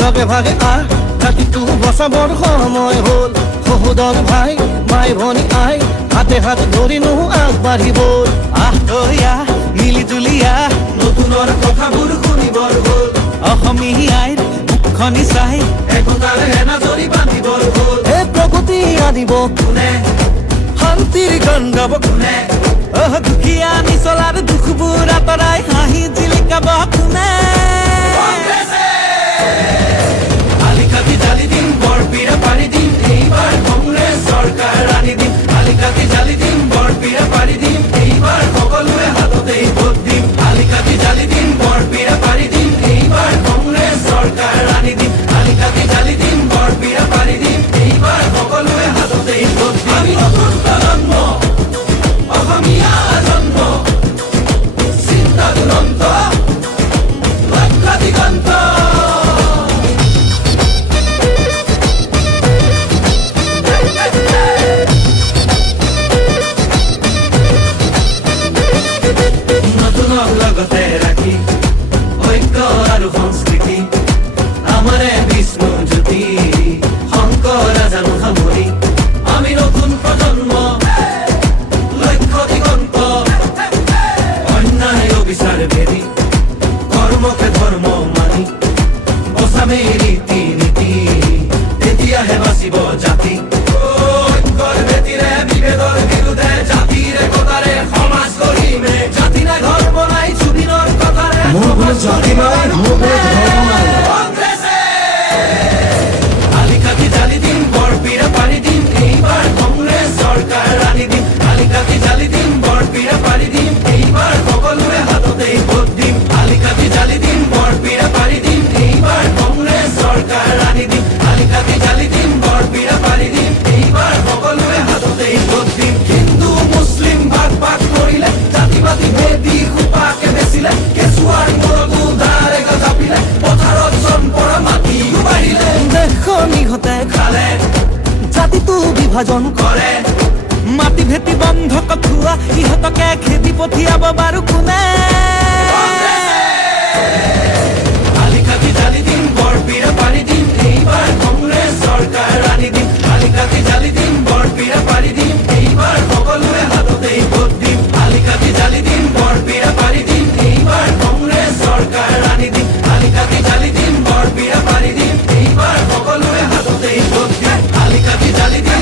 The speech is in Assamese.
লগে ভাগে আহ জাতিটো বচাবৰ সময় হ'ল সহোদৰ ভাই মাই ভনী আই হাতে হাত ধৰিনো আগবাঢ়িব আহ তই আহ মিলি জুলি আহ নতুনৰ কথাবোৰ শুনিবৰ হ'ল অসমীয়াই মুখনি চাই একতাৰ এনাজৰি বান্ধিবৰ হ'ল হে প্ৰগতি আনিব কোনে শান্তিৰ গান গাব কোনে দুখীয়া নিচলাৰ দুখবোৰ আঁতৰাই হাঁহি জিলিকাব কোনে আলিকাটি জালি দিম বৰপীৰা পাৰি দিম এইবাৰ কংগ্ৰেছ চৰকাৰ আনি দিম আলিকাটি জালি দিম বৰপীৰা পাৰি দিম এইবাৰ সকলোৱে হাততেই ভোট দিম আলিকাটি জালি দিম বৰপীৰা পাৰি দিম এইবাৰ কংগ্ৰেছ চৰকাৰ আনি দিম আলিকাটি জালি দিম বৰপীৰা পাৰি দিম এইবাৰ সকলোৱে হাততেই ভোট দিম আমি নতুন প্ৰজন্ম অসমীয়া জন্ম চিন্তা দুৰন্ত লক্ষ্য দিগন্ত নতুনক লগতে ৰাখি ঐক্য আৰু সংস্কৃতি আমাৰে বিষ্ণু জ্যোতি শংকৰ জানো সামৰি আমি নতুন প্ৰজন্ম লক্ষ্য দিগন্ত অন্যায় অবিচাৰ ভেদি কৰ্মকে ধৰ্ম মানি বচামে ৰীতি নীতি তেতিয়াহে বাচিব জাতি ঐক্যৰ ভেটিৰে বিভেদৰ বিৰুদ্ধে জাতিৰ একতাৰে সমাজ গঢ়িমে জাতি নাই ধৰ্ম নাই জুবিনৰ কথাৰে জাতি নাই ধৰ্ম নাই আলিকাটি জালি দিম বৰপীৰা পাৰি দিম এইবাৰ কংগ্ৰেছ চৰকাৰ আনি দিম আলিকাটি জালি দিম বৰপীৰা পাৰি দিম এইবাৰ সকলোৱে হাততেই ভোট দিম আলিকাটি জালি দিম বৰপীৰা পাৰি দিম এইবাৰ কংগ্ৰেছ চৰকাৰ আনি দিম আলিকাটি জালি দিম বৰপীৰা পাৰি দিম এইবাৰ সকলোৱে হাততেই ভোট দিম হিন্দু মুছলিম ভাগ ভাগ কৰিলে জাতি বাতি ভেদি খোপাকে বেচিলে কেঁচুৱাৰ মূৰতো ধাৰে জাপিলে পথাৰত চম্পৰা মাটি বাঢ়িলে দেশখন ইহঁতে খালে জাতিটো বিভাজন কৰে মাটি ভেটি বন্ধক থোৱা ইহঁতকে খেদি পঠিয়াব বাৰু কোনে আলিকাটি জালি দিম বৰপীৰা পাৰি দিম এইবাৰ কংগ্ৰেছ চৰকাৰ আনি দিম আলিকাটি জালি দিম বৰপীৰা পাৰি দিম এইবাৰ সকলোৱে হাততেই ভোট দিম আলিকাটি জালি দিম বৰপীৰা পাৰি দিম এইবাৰ কংগ্ৰেছ চৰকাৰ আনি দিম আলিকাটি জালি দিম বৰপীৰা পাৰি দিম এইবাৰ সকলোৱে হাততেই ভোট দিম আলিকাটি জালি দিম